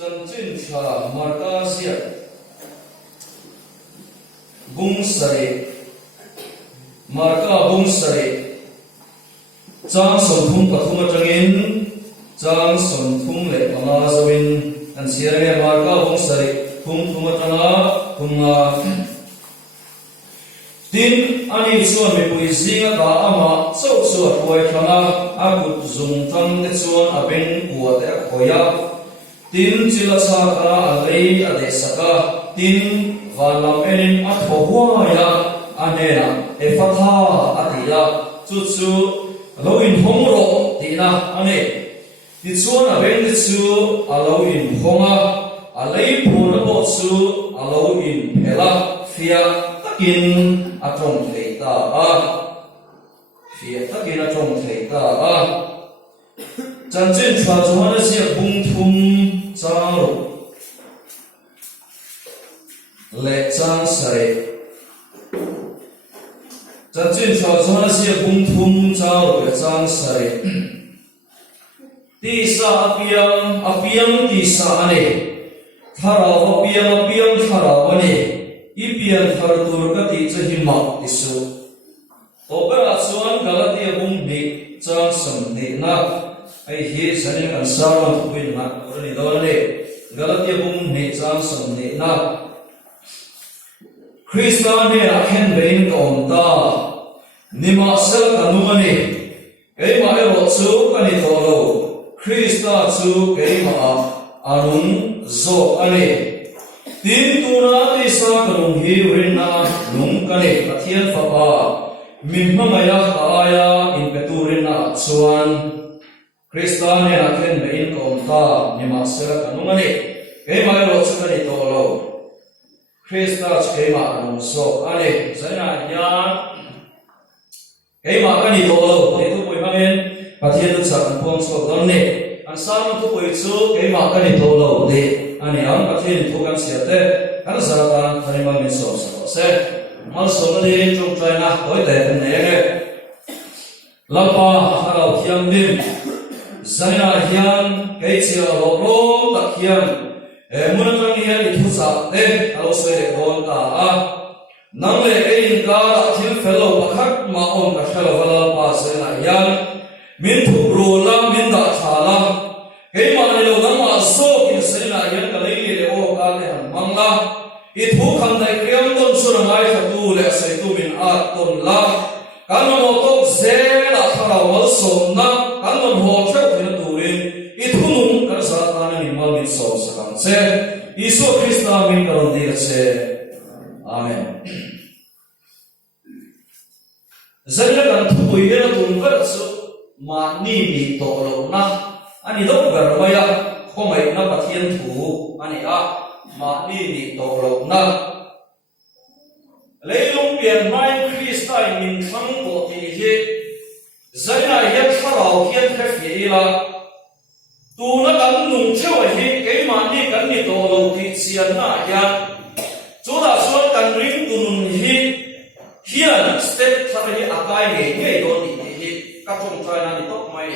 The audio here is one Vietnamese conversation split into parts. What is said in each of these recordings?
chân trên cha Markasia bung sari Marka bung sari Chang son thum pathuma tangin Chang son thum le ama zawin an siarme Marka bung sari thuma tanga thunga tin ani chuan mi pui zinga ka ama so so huai thanga agut zung tang te chuan a ben kuwa te khoya tin chila sa ka alei ade saka tin valam enin a thohuaya anena e fatha atia chu chu loin hongro tina ane ti chuan a ben te chu aloin honga alei phuna bo chu aloin phela fia takin atong theita a fia takin atong theita a chan chen chwa chuan sia bung thum charo le chang sare chan chen chwa chuan sia bung thum charo le chang sare ti sa apiang ti sa ane thara apiang thara ane ipian thar tur ka ti chahima isu opera chuan galatia bung ni chang sam ni na ai hi sanin kan sawan thuin na orani dorane galatia bung ni chang sam ni na krista ne a hen bein kom ta nima sel kanumani ei ma ero chu kani tolo krista chu ei ma arung zo ane tin tuna ti sa kanung hi rinna nung kane pathian fapa mimma maya aya in peturinna chuan kristane akhen bein komta nima sera kanungani keimai ro chukani tolo krista keima anung so ane zaina ya keima kani tolo te tu poi mangen pathian tu sak pong so donne an sam tu poi chu keima kani tolo de ani ang pathian tu kan siate kan saratan thanima min so se mal so ni chung trai na hoi te ne ge lapa harau thiam dim zaina hian keichia lo tak hian munatang hian I thu sa te alo se kon ta a nang le ein ka thil fellow pakhat ma on ka thela wala pa se na hian min thu ro la min da thala keima ni lo nang ma so ki se na hian ka lei le o ka le han mangla I thu kham dai kriam ton su na mai kha tu le se tu min a ton la kan mo tok ze la thara wal so na kan mo ho theu thina turin I thu nun kan sa ta ni mal min so sa kan se Isu Krista min karon di se amen zalla kan thu pui na tun ka su ma ni ni to lo na ani do gar maya khomai na pathian thu ani a ma ni ni to lo na leilung pian mai Krista min thang ko ti he zaina ya tharau hian kha fiila tu na kan nung theu hi keima ni kan ni to lo ti chian na ya chu da suan kan ring tunun hi hian step thari akai nge do ni hi ka chong trai na ni tok mai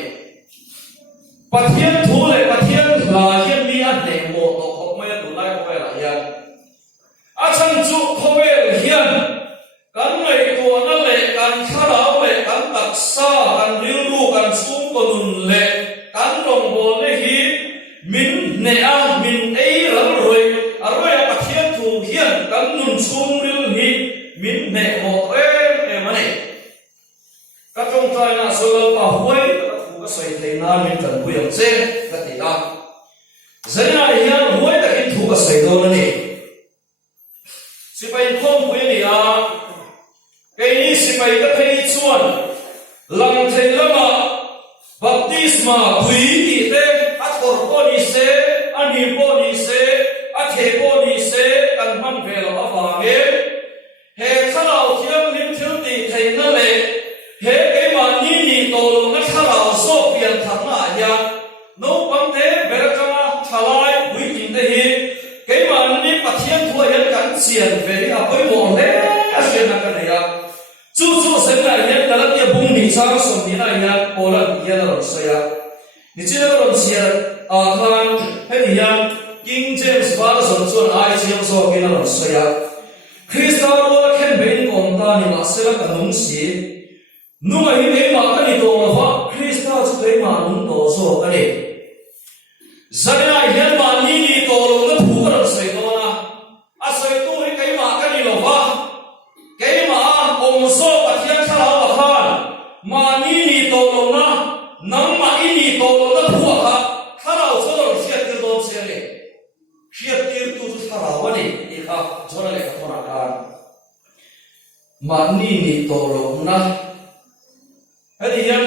pathian thu le pathian la hian mi a ne mo to khop mai tu lai ko la ya a chang chu khovel hian kan mai ko na le kan tharau le kan taksa kan riu kan chung ko nun le kan rong bol le hi min ne a min ei ram roi aroi pathian thu hian kan nun chung ril hi min ne mo e mane ka chong trai na so lo pa huai ka thu ka soi thei na min kan bu yang che ka ti da zaina hian huai ta in thu ka sai do na ni sipai khom pu ni a ke ni sipai ka thei chuan lang thei lama baptisma bui ti te a thor ko ni se ani ko ni se a the ko ni se kan man vel a wa ge he khalau thiam lim thil ti thei na le he ke ma ni ni to lo na khalau so pian thang na ya no pam te ber kama thalai bui ti te hi ke ma ni pathian thu hian kan chian ve a poi mo le a se na ka ne ya chu chu sen na hian galatia bung ni chang som ni na hian olan hian ro so ya ni chira ro sia a khan he hian King James version chuan ai chiang so kina ron soya Krista ro khen bein kom ta ni ma sela kanung si nunga hi be ma ka ni to ma Krista chu be ma nung to so ka ni zania hian ma ni to lo na phu ron sei to na a sei tu hi kai ma ka ni lo wa kai ma om so pathian thala wa khan ma ni to lo na nang ma ini to lo na phu ha thala so ron siat tir don se le siat tir tu chu thala wa ni e kha chora le ka thona kan ma ni to lo na hadi yan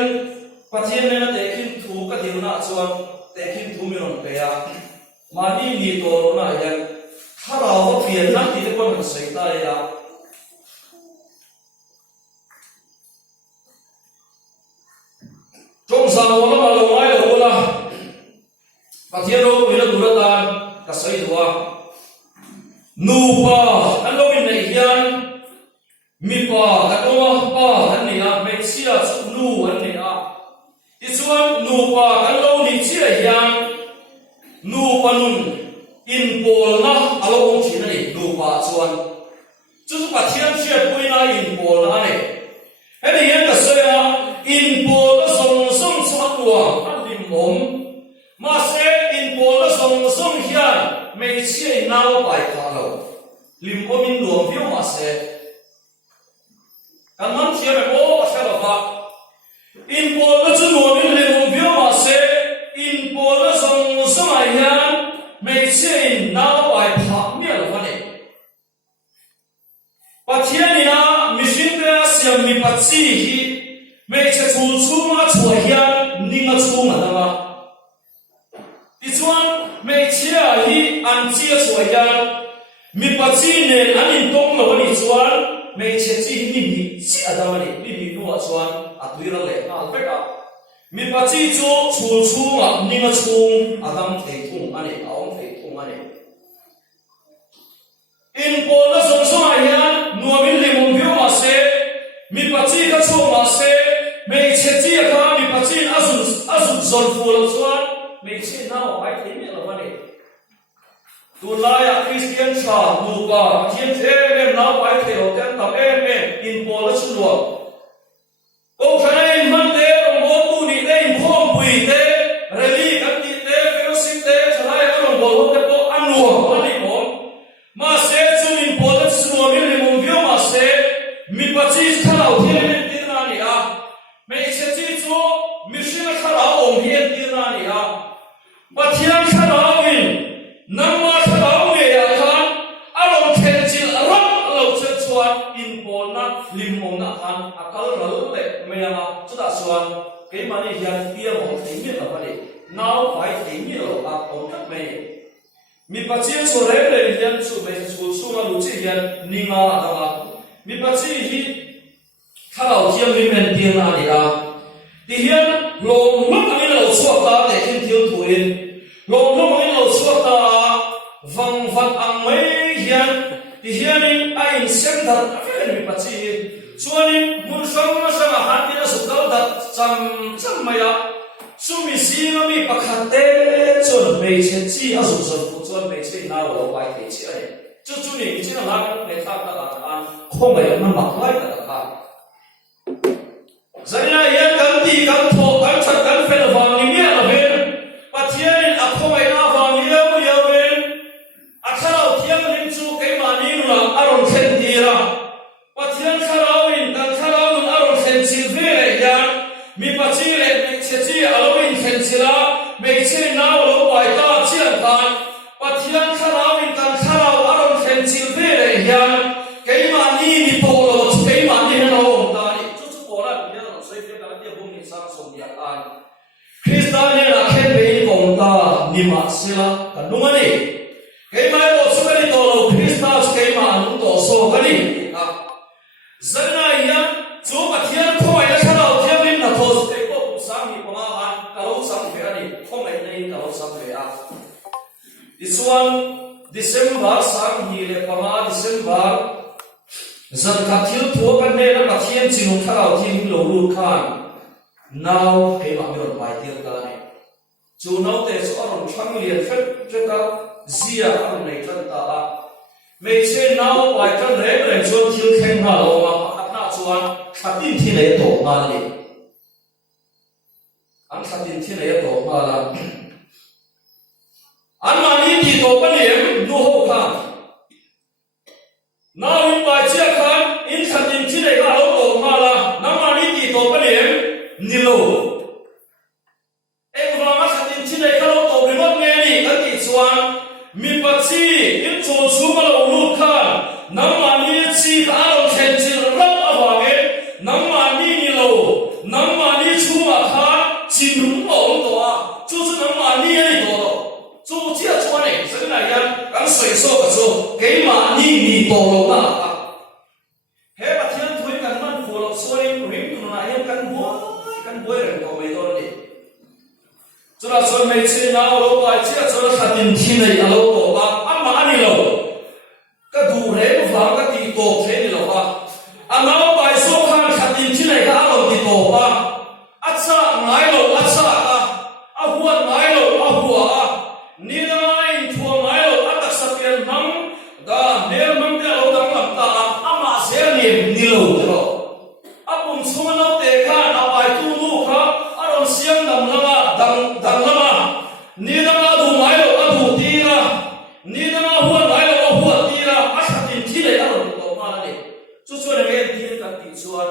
pathian ne na te khin thu ka diu na chuan te khin thu mi ron pe ya ma ni to lo na yan thala wa pian na ti te kon sei ta ya trong sa lo na lo ai lo la pathian ro mi na du ra ta ka sei thua nu pa an lo min nei hian mi pa ka to pa an ni a me sia chu nu an ni a ti chuan nu pa kan lo ni chi a hian nu panun in pol na alo ong chi na ni nu pa chuan chu pathian chia pui na in pol na ni hei hian ka sei a in pol na song song chuan tua an lim om ma se in pol na song song hian me chi nao pai kha lo lim om in luam view ma se kan man chia me o a se lo va in pol na chu luam in lim om view ma se in pol na song song ai hian me chi nao pai pha me lo va ni pathian ni na mission pe siam mi patsi hi me che chu chu ma chu hian ninga chu ma da ma ti chuan me chia hi an chia chu hian mi patsi ne an in tong lo ni chuan me che chi ni ni chi ada ma ni ni no chuan a tuira le na al beka mi patsi chu chu chu ma ninga chu adam thei thung ani aom thei thung ani in pol na song song ai hian nuamin limum view ma se mi patsi ka chu ma se me che chi ka mi patsi azun zon fu lo chuan me chi na o ai thei me lo ma ni tu la ya Christian cha nu pa thiên thế em na o ai thei lo ten tam em in pol na chu lo ko khai man te rong bo tu ni te in khom pui te reli kan ti te fellowship te chalai rong bo te ko anu ani ko ma se chu in pol na chu lo mi le mong view ma se mi patsi khalau thiên tin na ni a me che chi chu mi shin khalau ong hian tin na ni a pathian khalau in nam ma khalau me ya khan along khen chil ram lo che chuan in pol na lim mong na khan akal ral le me ya chu da chuan ke ma ni hian pia ong thei mi la ba ni now vai thei mi lo a ong tak me mi pathian so re le hian chu me chu chu ma lu chi hian ninga da ma mi patsi hi khalau thiam mi men tin na ni a ti hian lom lom ani lo chuak ta te khin thiam thu in lom lom ani lo chuak ta vang vang ang mai hian ti hian in a in sem dar a fe mi patsi chuan in mun sang ma sang a han tin a su dal dat cham maya sumi singa mi pakhat te chon me chen chi a su so chuan me chi na lo pai te chi ai chu chu ni chi na la kan le tha ta la an khom mai na mak lai ta ka zania yan kan ti kan tho kan chat kan fel wang ni me la ven pathian a khom mai na wang ni ya ven a khalau thiam lim chu ke ma ni nu la aron khen ti ra pathian khalau in kan khalau nun aron khen sil ve le ya mi patsi le me che chi alo in khen sila me che na lo pai ta chian kan pathian khalau in kan khalau aron khen sil ve le ya ke ma ni to lo ke ma ni na lo ta ni chu chu ko la ni na sai fe ka dia bum ni sang som dia an Krista ne la khen be ni kong ta ni ma sila ka nu ma ni ke ma lo su ka ni to lo Krista ke ma nu to so ka ni a zana ya chu pathian ko ai la khalau thiam lim na to te ko sang ni ko ma han ka lo sang fe ani ko mai nei ka lo sang fe a this one December sang hi le pama December zan ka thil thu kan ne la pathian chinu khalau thim lo lu khan now ke ma mi ron pai tir ka ne chu nau te chu aron thang lian fet ka zia aron nei tan ta a me che nau pai tan re chuan thil kheng ha lo ma pakhat na chuan thatin thi nei to ma ni an thatin thi nei to ma la an ma ni ti to pa lem nu ho kha now in pai chia khan in thatin thi nei ka lo to ma la na ma ni ti to pa lem ni lo mi pachi in chon chuma lo lu khan namani chi ka lo khen chil rap awange namani ni lo namani chuma kha chin lo to a chu chu namani ni to chu chia chuan ne sai na yan kan sai so ka so ke ma ni to lo na he pa thian thui kan man fu lo soi ring tu na yan kan boi ren to mai to ni chu la so mai chi na lo pa chia chu la khatin thi nei alo to ba ama ani lo ka du re va ka ti to the ni lo ba ama pa so khan khatin thi nei ka alo ti to ba acha ngai lo acha a huan ngai lo a huwa ni na in thua ngai lo atak sa pian mang da nel mang te lo dang lam ta ama se ni lo ro apum chuma no te kha na pai tu lu kha aron siang nam lama dang lama ni na ma du ngai lo a du ti na ni na ma huan ngai lo a huwa ti na a khatin thi nei aron to ma ni chu chu na nge ti kan ti chuan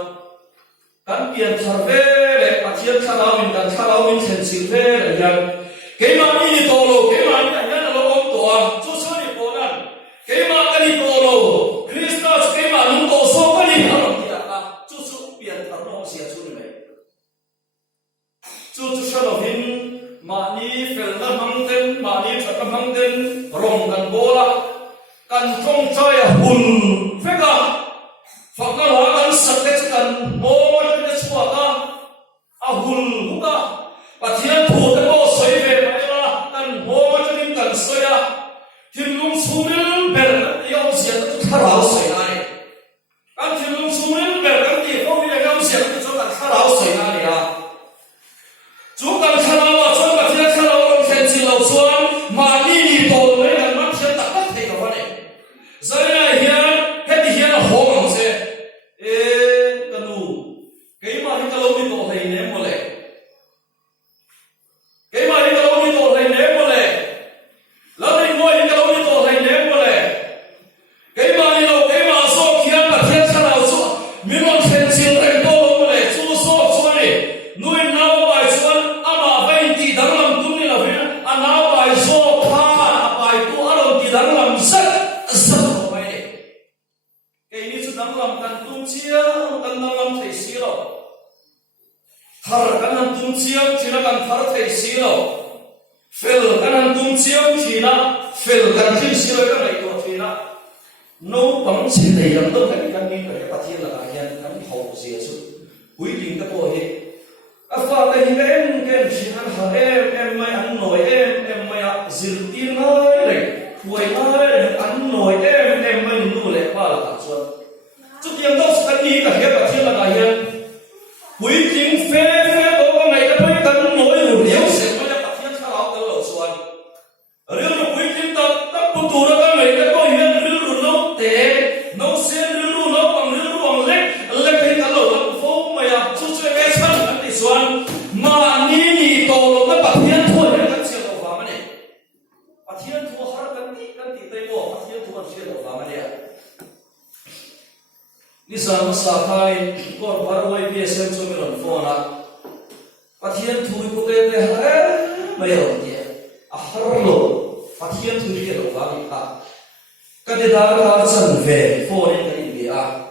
kan pian thar ve le pathian thalawin kan thalawin chen sil ve le yan ke ma ni to lo ke ma ni yan lo om to a chu chu ni po nan ke ma ka ni to lo krista ke ma lu to so ka ni aron ti a chu chu pian thar no sia chu ni mai chu chu shalo hin ma ni fel na mang ten ma ni that na mang ten rong kan bola kan thong chai hun fe ka fakal ha kan sakle kan mo te chua ka a hun hu ka pathian thu te bo soi ve mai la kan mo te nin kan soya thilung sumil ber yo sia tu tharau soi na ni kan thilung sumil ber kan ti ko vi yo sia tu cho kan tharau soi na ni a chu kan tharau a cho pathian tharau ron khen chi lo chuan ma ni to le kan man thian tak tak thei ka ne zai na hian heti hian ho ang se kanu cái mà đi câu đi tổ thầy ném một lệ cái mà đi câu đi tổ thầy ném một lệ lớp đi ngồi đi câu đi tổ thầy ném một lệ cái mà đi đâu cái mà số kia là thiên sa nào số miếng con thiên thiên thầy tô một lệ số số số này nuôi nấu bài xuân ama vay thì đáng làm tung đi là phải ăn nấu bài số pha bài tu ăn làm thì đáng làm rất rất vậy cái này chú đáng làm cần tung chia cần làm thầy xí rồi thar kanan tum chiang thina kan thar thei silo fel kanan tum chiang thina fel kan thil silo kan nei to thina no pang sin nei lam to kan ni ka pathian la hian kan ho sia chu hui ding ta po hi a fa ka hi ken sin an ha em mai an noi em mai a zil tin ngai le huai ngai an noi em mai nu le pa la ta chuan chu tiang do kan ni ka he pathian la hian hui ding fe Nisam sakai kor parwai biasa cuman phone pathian thui ko te ha mayo dia aharlo pathian thui ke lo ba ka kade da ka san ve phone ni bi a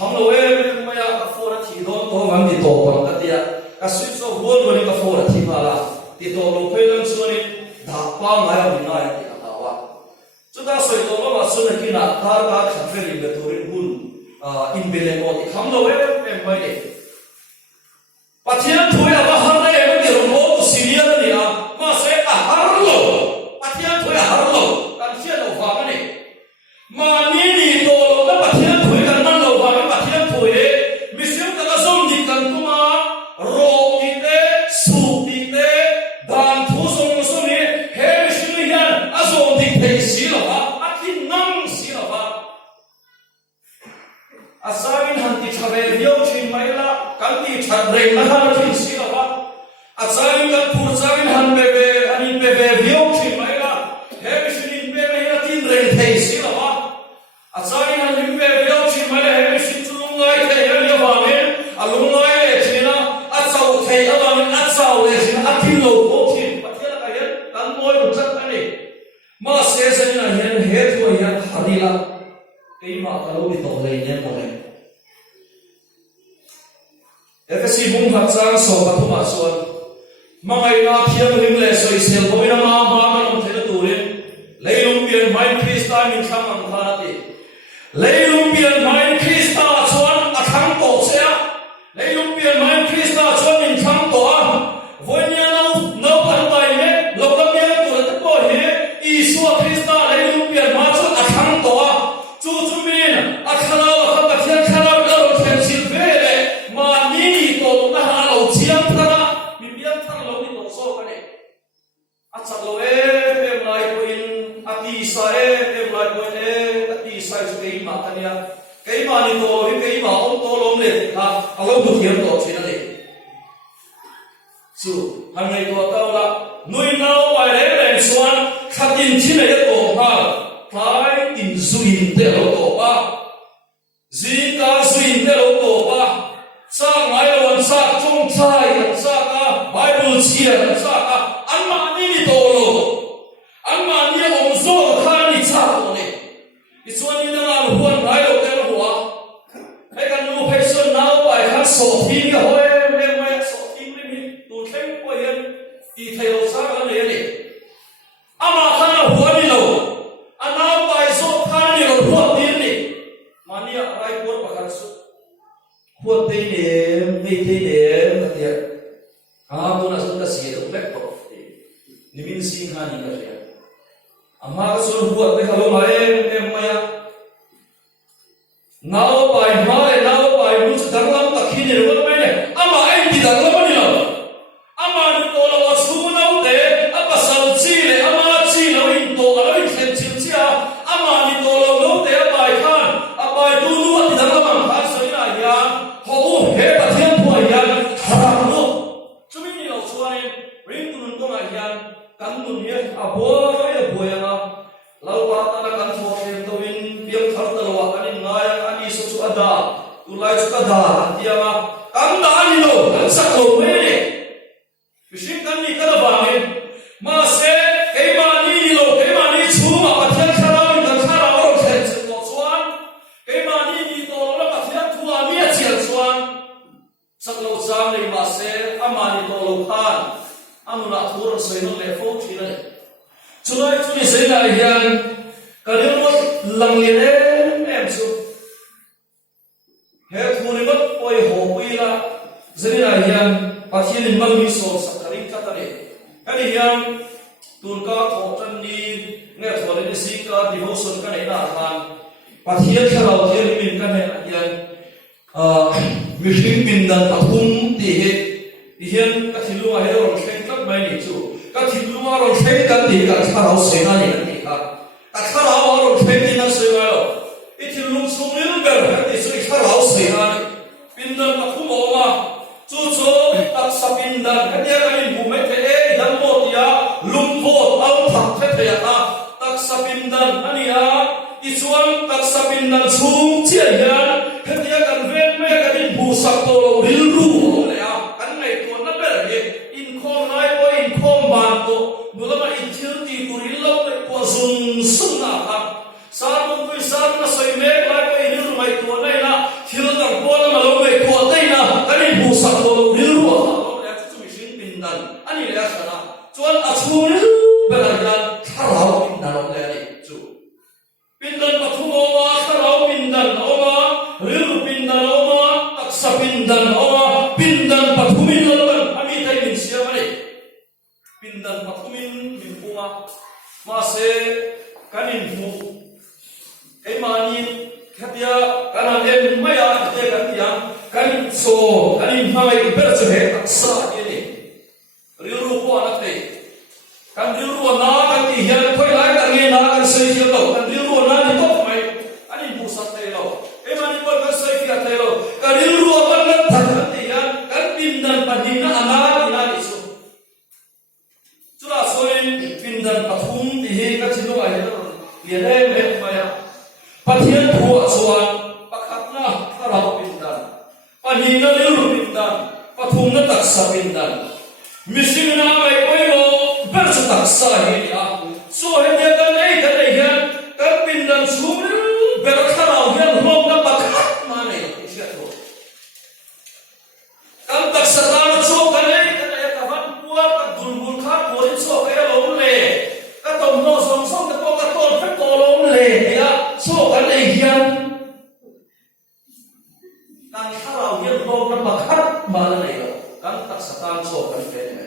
hamlo we maya ka phone thi don to ngam di to pa ka dia ka switch off bol ro ni ka phone thi ma la ti to lo phei lang su ni da pa ma ya ni na ya ti ka wa chu da soi to ma su na ki na ka ka kha ni be to ri bun in bele mo ti hamlo we mai de pathian thui a har na em ti ro mo senior ni a ma se a har lo pathian thui a har lo kan sia lo fa ma ni ma ni to lo na pathian thui kan man lo fa ma pathian thui mi sim ta ka som di kan tu ma ro ti te su ti te dan thu reng na ha thil si la wa a chain kan phur chain han be be anin be be vio thi mai la he shin be be ya tin reng thei si la wa a chain han lim be vio thi mai la he shin chung ngai thei ya le wa me a lung ngai le thina a chau thei a wa a chau le sin a thil lo ko thi pathela ka yan kan moi ru chat ani ma se se na hian he thua hian hadila keima ka lo ni to le ne mo le ekasi bung hat chang so ka thuma suan mangai na thiam rim le soi sel boina ma ma ma thela turin leilung pian mai krista min thang ang khati leilung pian mai krista chuan a thang to sea leilung pian mai krista chuan min thang to a vonia no pan bai me lokam ya tu ta ko he isu krista leilung pian ma chuan a thang to a chu chu min a khala kha ka thian khala ka ro thian sil ve le ma ni to na ha lo chiam thara mi biam thang lo ni to so ka ne a chak lo e em lai ko in a ti sa e em lai ko e a ti sa chu ke ma ta nia ke ma ni to hi ke ma on to lom le ha a lo du thiam to china le su hang nei to ta la nui nau bai le le suan khatin thi le to ha kai tin zuin te lo to ba zika zuin te lo to ba sa ngai lon sa chung chai sa ka bible chia sa ka an ma ni to lo an ma ni om zo kha ni cha to ne i chuan ni na lu huan ngai lo te lo wa ai kan nu phai son nau bai khan so thi ka hoe me me so thi mi tu thleng ko yan ti thai lo sa ka ne ni ama khana huan ni lo anau bai so khan ni lo huan ni ni mania rai por pa khan su huat te ne me te ne na tia a to na sun ta si do black por ni min si ha ni ka ria ama ka sun huat te ka lo mai em maya nau bai mu dang lam ta khi ni ro mai ne ama ai di dang lam ni lo ama ni to lo su nau te apa sal chi le ama chi lo in to a lo in khen chi chia ama ni to lo te bai khan a bai tu nu ti dang lam kha sai na ya ho he pa thiam phua ya thara no chumi ni lo chuan ring tu nun ko ma hian kan nun ye a boy ma lau wa ta na kan tho them to in piam thar ta lo ani ngai ani su chu ada tu lai chu ka da dia ma kan da ni lo kan sak lo me ne fishing kan ni ka da ba me ma se ke ma ni lo ke ma ni chu ma pa thian thara ni kan thara ro khen chu to chuan ke ma ni to lo pa thian thu a mi a chian chuan sak lo chang nei ma se ama ni to lo khan anu na thur sei no le fo thi na chulai chu ni sei na hian kadil mo lang ni em chu he thu ni mat oi ho pui la zeni na hian pathian in mal mi so sakarin ka ta ne ani hian tun ka tho tan ni nge thole ni si ka devotion ka nei na khan pathian kharau the min ka ne hian mihring bin dan pathum ti he hian ka thilu a he ron thleng tlak mai ni chu ka thilu a ron thleng kan ti ka kharau se na ni ka kharau a ron thleng ti na se wa lo i thilu sum lil ber ka ti su kharau se na ni bin dan pathum o ma chu chu tak sa bin dan ka dia ka in bu me the e dan mo tia lum tho au thak the the ya tak sa bin dan ani a i chuan tak sa bin dan chung chia hian ka dia kan ven me ka in bu sak to lo ril ru le a kan nei to na ber ye in khom nai ko in khom ban to nulama in thil ti kuril lo le ko sun sun na ka sa mo kui sa na soi me lai ko in ru mai to nai na thil ta ko na ma lo me ko tai na kan in bu sak to lo ril ru ha lo le chu mi sin bin dan ani le sa na chuan a chu ni ber ya tharau bin dan lo le ni chu bin dan pa thu ma tharau bin dan o ma ril bin dan o ma tak sa bin dan o ma bin dan pa thu min lo ban ami tai min sia ma ni bin dan pa thu min punga ma se kanin hu kai ma ni khatia kana le min ma ya te kan ya kan so kanin ma mai ber chu he tak sa ni ril ru ko na te kan ril ru na kan ti hian khoi lai kan nge na kan sei chi lo kan ril ru na ni to mai ani bu sa te lo e ma ni ko kan sei fi a te lo kan ril ru ban na thak ti hian kan pi ทุมที่ก็ชิลุไอ้เรียนได้ไหมไปอ่ะปะเทียนหัวส่วนปะขัดหน้าถ้าเราเป็นดันปะนีนั่นเรื่องเป็นดันปะทุมนั่นตักษะเป็นดันมิสิมนาไปไปโลเบอร์สตักษะเฮียส่วนเดียวกันไอ้กันไอ้เฮียกันเป็นดันสูงเบอร์ถ้าเราเฮียรวมนั่นปะขัดมาเนี่ยเชื่อตัวกันตักษะตาโชกันไอ้กันไอ้กับวันปัวกับดุลบุญข้าปัวที่โชไอ้เราเลยก็ต้มโนสองสองกับโตกับต้นพัดโตลงเลยเฮียโชกันไอ้เฮียการถ้าเราเฮียรวมนั่นปะขัดมาเนี่ยการตักษะตาโชกันเป็นไง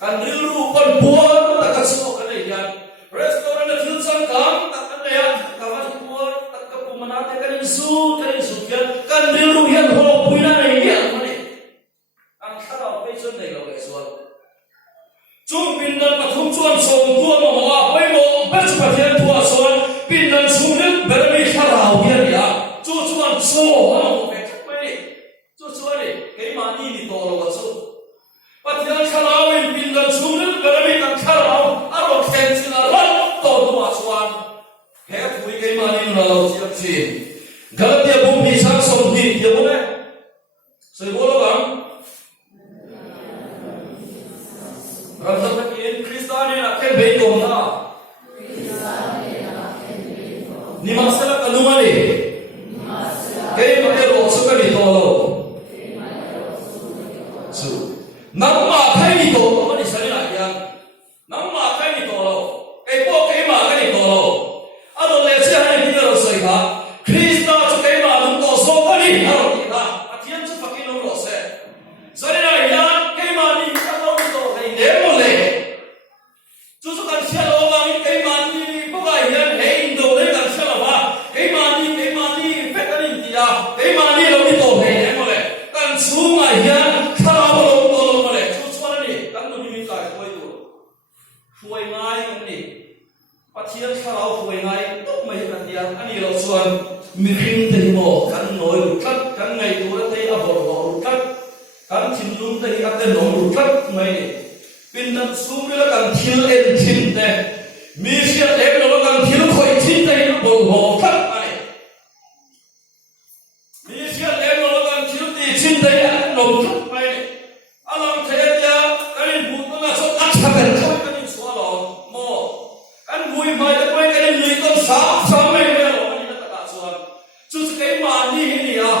การเรียนรู้คนปัวตักษะโชกันไอ้เฮียรีสอร์ทนั้นคือสังกัดตักกันเนี่ยกับวันปัวตักกับปุมนาแต่กันสู้กันสู้เฮียการเรียนรู้เฮียหัวปุยนั่นไอ้เฮียมันเนี่ยการถ้าเราไปจนในเราไปส่วนจุ่มปินดันปฐุมส่วนส่งตัวมาว่าไปโมเบสปะเทียนตัวส่วนปินดันสูงนึกเบอร์มีข้าเราเฮียเนี่ยจู่ส่วนโซ่เราไปจับไปจู่ส่วนนี่ไอ้มานี่นี่ตัวเราสู้ปะเทียนข้าเราเองปินดันสูงนึกเบอร์มีกันข้าเราอารมณ์แข็งสินะเราตัวตัวส่วนแค่คุยไอ้มานี่เราเสียชีกาลเทียบุมีสังสมดีเดียวนะใส่บัวละบังเราจะไปกินคริสต์นี่นะแค่เบย์โดนะนี่มาสละกันดูมาดิแค่ไม่ได้รอสุกันนี่ตัวเราสู้น้ำมาใครนี่ตัวมันนี่สนิทอะไรยังน้ำมาใครนี่ตัวเราไอ้พวกไอ้มาใครนี่ตัวเราอันนั้นเลยเชื่อให้พี่เราใส่ค่ะคริสต์จะไอ้มาดุตัวโซ่กันนี่เราที่ค่ะอาทิตย์จะฟังกินเราเสร็จสนิทอะไรยังไอ้มานี่ถ้าเราไม่ตัวให้เดี๋ยวหมดเลยจู่ๆกันเชื่อเราว่าไอ้มานี่พวกไอ้ยังเห็นตัวเลยกันเชื่อเราว่าไอ้มานี่เฟกกันนี่ที่อ่ะไอ้มานี่เราไม่ตัวให้เดี๋ยวหมดเลยกันสู้มายังถ้าเราไม่ตัวหมดเลยจู่ๆนี่กันดูนี่มีใจช่วยดูช่วยง่ายกันนี่ปะเทียนถ้าเราช่วยง่ายต้องไม่กันเดียวอันนี้เราส่วนมีครึ่งเต็มหมดกันหน่อยรุดกันกันไงตัวละเท่าหัวรุดกันกันชิมลุ่มเท่ากันหน่อยรุดกันไม่เป็นนักสู้ไม่ละกันทิลเอ็นทิมแต่มีเสียเอ็มละกันทิลคอยทิมแต่บ่บ่กันไอ้มีเสียเอ็มละกันทิลตีทิมแต่หนุ่มกันไปอารมณ์เทียนกันบุญมาสดอัดฉเป็นเขากันสวรรค์โมกันบุยมาจะไปกันลุยต้นสาไม่ไม่หรอกนี่นักการสวนจู่ๆไอ้มานี่นี่อ่ะ